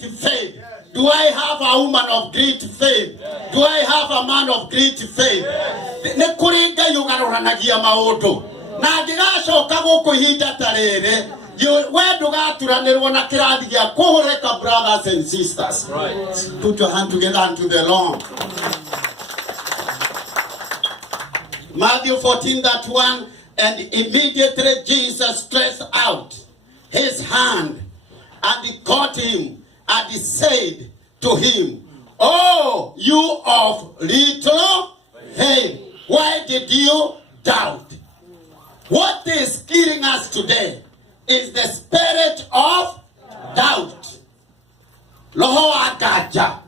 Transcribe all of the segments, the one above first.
faith? Do I have a woman of great faith? Do I have a man of great faith? Nekuringa yugaroranagia maundu. Na ngigacoka guku ihinda tarere. Wendo gaturanirwo na kirathi gia kuhureka, brothers and sisters. Put your hand together unto the Lord. Matthew 14:1, and immediately Jesus stretched out his hand and he caught him and he said to him, "Oh, you of little faith, why did you doubt?" What is killing us today is the spirit of doubt. Loho agaja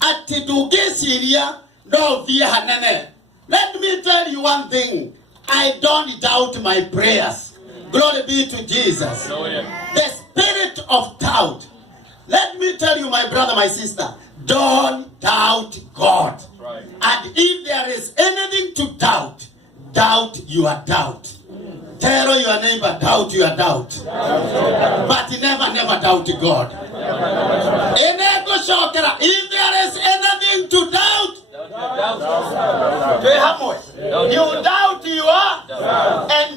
atidugesiria no via hanene. Let me tell you one thing. I don't doubt my prayers. Glory be to Jesus. The spirit of doubt. Let me tell you, my brother, my sister, don't doubt God. And if there is anything to doubt, doubt your doubt. Tell your neighbor, doubt your doubt. But never doubt God. If there is anything to doubt, you doubt you are, and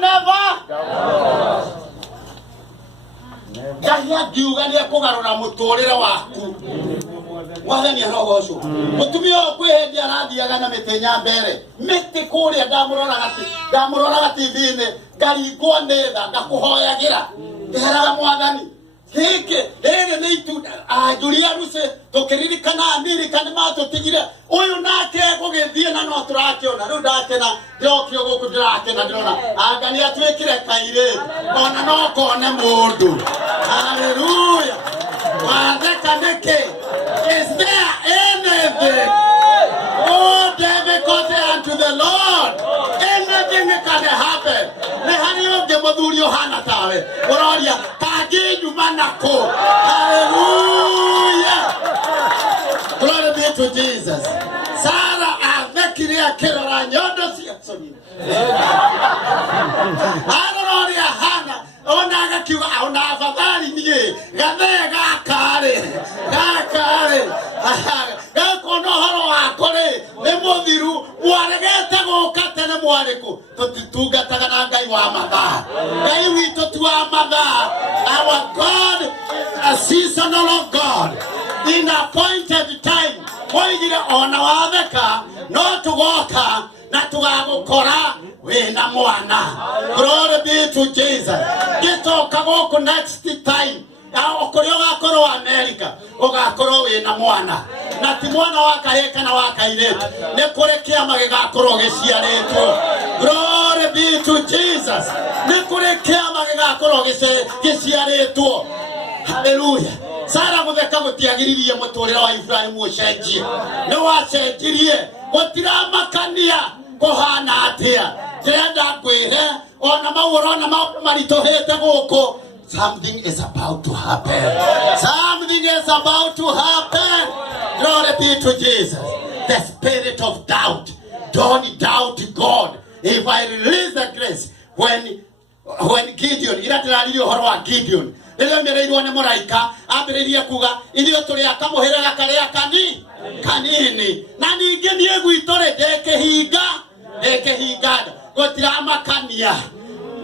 never. Jahia giugania kugarura muturire waku. Wathani arogocwo. Mutumia okwehendia arathiaga na mitenya mbere. Miti kuria ndamurora TV-ini, ngaringwo ni tha ngakuhoyagira. Ndeheraga Mwathani. Ere ni itunda ajuria ruse tukiririkana Amerika ni matutigire uyu nake gugithie na no turakiona riu ndakena ndokio guku ndirakena ndirona angani atwikire kaire ona no kone mundu. Hallelujah. Watheka niki? Is there anything? Oh, difficult unto the Lord. Anything can happen. Nehani unge muthuri Yohana tawe uroria kagi nyuma nako. Hallelujah. Glory be to Jesus. Sarah avekire akirora nyondo siatsoni. Aroria Hana ona agakiuga ona afadhali niye gathega kare gakono horo akore ne muthiru mwaregete guka tene mwariku tutungataga na Ngai wa mathaa. Ngai witu tu wa mathaa. Our God is a seasonal God. In appointed time moigire ona watheka no tugoka na tugagukora wina mwana. Glory be to Jesus. Gitoka guku next time okorio gakorwo America ugakorwo wina mwana na ti mwana wa kaheka na wa kairetu ni kuri kiama gigakorwo giciaritwo. Glory be to Jesus. Ni kuri kiama gigakorwo giciaritwo. Hallelujah. Sara mutheka gutiagiririe muturire wa Ibrahimu ucenjie ni wacenjirie gutiramakania kuhana atia ndenda ngwire ona maurona maritohete guku. Something is about to happen. Something is about to happen. Glory be to Jesus. The spirit of doubt. Don't doubt God. If I release the grace, when Gideon, iratiraririo horo wa Gideon, ile mereirwo ne muraika ambiririe kuga ilio turi akamuhirira karia kanini na ningi nie gwitore ndekehinga gutiramakania.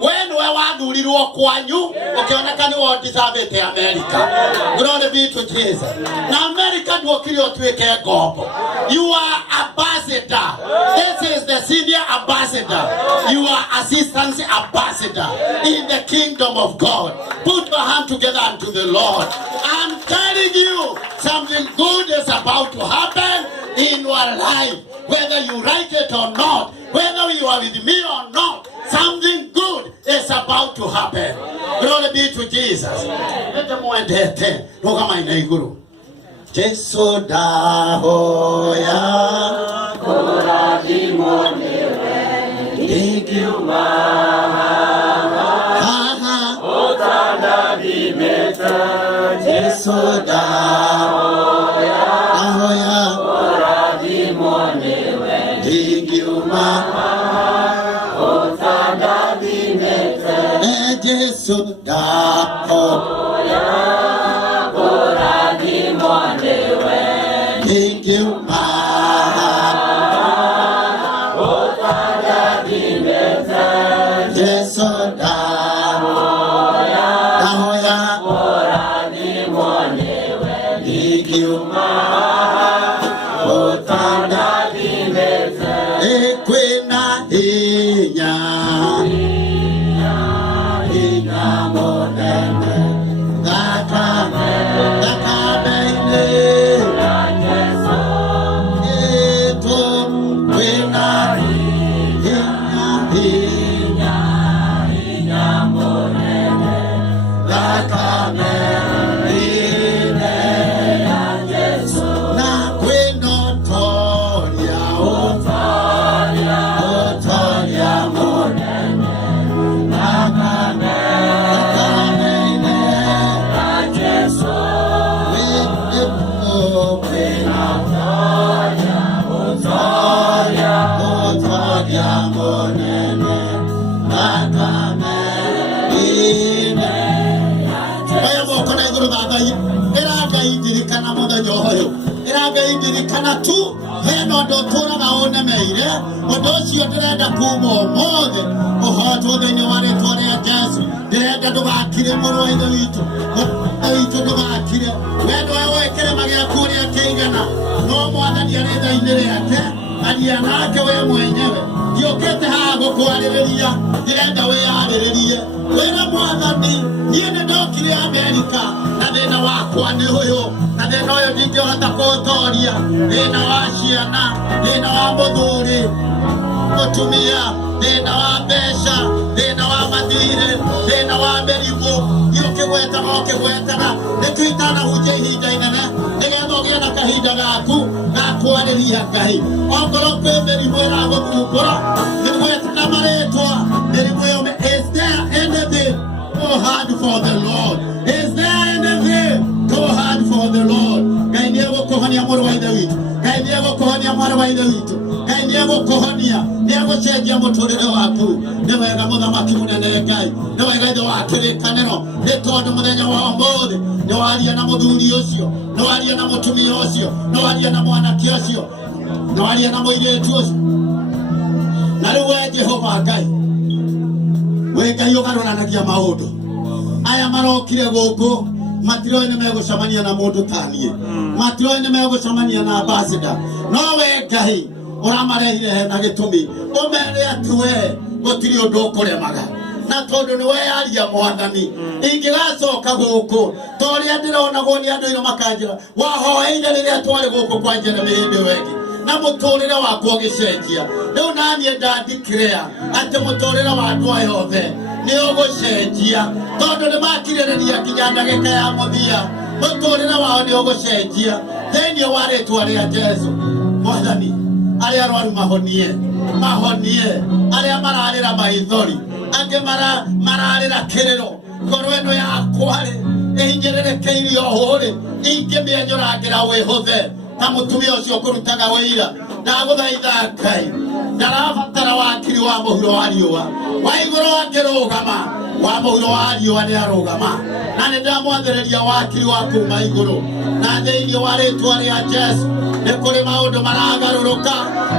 When we wathurirwo kwanyu ukioneka ni wondithabite America. Glory be to Jesus. Na America nduokire otwike ngombo. You are ambassador. This is the senior ambassador. You are assistant ambassador in the kingdom of God. Put your hand together unto the Lord. I'm telling you, something good is about to happen in your life. Whether you like it or not, whether you are with me or not, something good is about to happen. Glory be to Jesus. Let them one day ten. Look at my neighbor. Jesu dahoya koradi monewe digiuma ha otana dimeta Jesu dahoya koradi monewe digiuma otana dimeta Jesu dahoya koradi ingiuma Yesu dahoya ingiuma ekwena hinya monene gakabeine eto kwena hinya monene gakabeine na kweno toria otoria monene Kana tu heno ndo tora baone meire odocio ndirenda kuma omothe uhoto thini wa ritwa ria Jesu ndirenda ndugakire muru wa ithe witu ndugakire wendo wekere magia kuria keigana no mwathani ari thaini riake aria nake we mwenyewe giukite haha gukwaririria ndirenda wiyariririe wira mwathani nie ndokire Amerika na thina wakwa ni uyu na thina uyu ndingihota kuutoria thina wa ciana thina wa muthuri mutumia thina wa mbeca thina wa mathire thina wa mirimu giukigweta no kigwetaga nitwitanahunjia ihinda inene nigetha ugie na kahinda gaku gakwariria Ngai ongorwo kwi mirimu iraguthumbura nigweta maritwa mirimu iyo is there anything too hard for the Lord? Is there anything too hard for the Lord? Ngai niegukuhonia muru wa ithe witu Ngai niegukuhonia mwana wa ithe witu Ngai niegukuhonia niegucenjia muturire waku ni wega muthamaki munene Ngai ni wega ithe wa kirikaniro ni tondu muthenya wa umuthi ni waria na muthuri ucio ni waria na mutumia ucio ni waria na mwanake ucio ni waria na muiritu ucio na riu we Jehova Ngai we Ngai ugaruranagia maundu aya marokire guku matiroi ni megucamania na mundu tanie matiroi ni megucamania na ambassador no we Ngai uramarehire na gitumi umere ati we gutiri undu ukuremaga na tondu ni we aria mwathani ingigacoka guku toria ndironagwo ni andu ino makanjira wahoeire riria twari guku kwa njere mihindi wengi na muturire wakwa ugicenjia riu nanie ndandikrea ati muturire wa andu aya othe ni ugucenjia tondu ni makiririria kinya ndagika ya muthia muturire wao ni ugucenjia thiini wa ritwa ria Jesu mwathani aria arwaru mahonie aria mararira maithori ange mararira kiriro ngoro ino yakwa ihinyirerekeirie huri ingimienyurangira wihuthe na mutumia ucio kurutaga wira ndaguthaitha Ngai ndarabatara wakiri wa muhuro wa riua wa iguru angirugama wa muhuro wa riua ni arugama na nindamwathiriria wakiri wa kuma iguru na thiini wa ritwa ria Jesu ni kuri maundu maragaruruka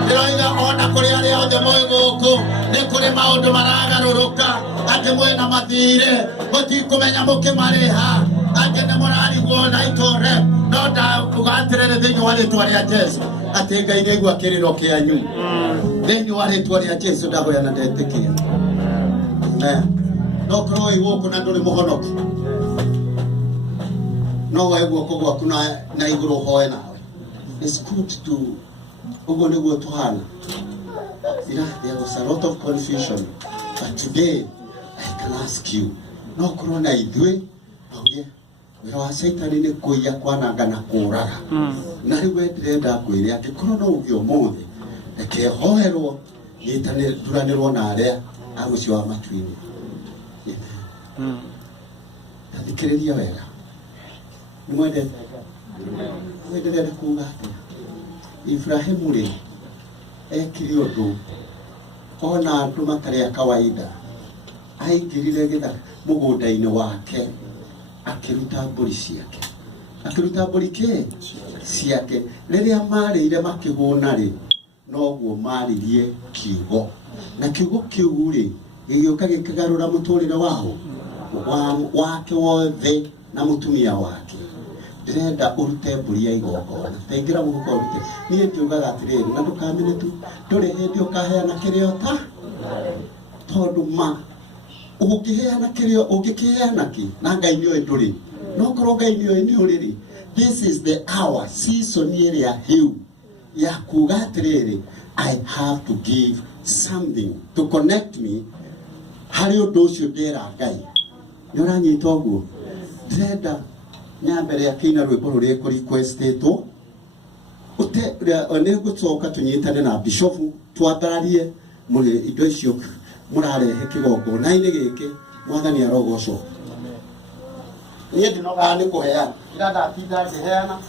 ndiroiga ona kuri aria othe moi guku ni kuri maundu maragaruruka ati mwina mathire mutikumenya mukimariha ati ni murarigwo na itore no ndakugatirire thiini wa ritwa ria Jesu ati Ngai nĩaigua kĩrĩro kĩanyu thĩinĩ wa rĩtwa rĩa Jesu ndahoya na ndetĩkia no korwo wĩ gũkũ na ndũrĩ mũhonoki no woe guoko gwaku na igũrũ hoe nawe. It's good to ũguo nĩguo tũhana. There was a lot of confusion, but today I can ask you no korwo na ithuĩ auge wĩra wa Saitani nĩ kũiya kwananga na kũũraga na rĩu we ndĩrenda kwĩre atĩ korwo no ũgĩ ũmũthĩ reke hoerwo nĩtanĩranĩrwo na arĩa a mũciĩ wa matu-inĩ. Thikĩrĩria wega nĩ mwendete Ngai ndĩrenda kuuga atĩa Ibrahimu rĩ ekire ũndũ ona andũ matarĩ a kawaida aingĩrire gĩthaka mũgũnda-inĩ wake akiruta mbũri ciake akiruta mbũri kĩ ciake riria marire makiguna ri noguo maririe kiugo na kiugo kiu ri gigioka gikagarura muturire wao wake wothe na mutumia wake. Ndirenda urute mburi ya igongona tengira muhuko urute nie ndiugaga atiriri na ndukamene tu nduri hindi ukaheana kirio ta tondu ma ugiheana kirio ugikiheana ki na Ngai ni nduri no korwo Ngai ni uriri. This is the hour season iria hiu ya kuga atiriri I have to give something to connect me hari undu ucio ndera Ngai nuranyita uguo. Ndirenda nyambere akina rwimbo ruria ku requestetwo ute ne gucoka tunyitane na bishop twatharie muri indo icio murarehe kigongona-ini giki mwathani arogocwo. Nie ndinoga ni kuheana ira ndatinda ngiheana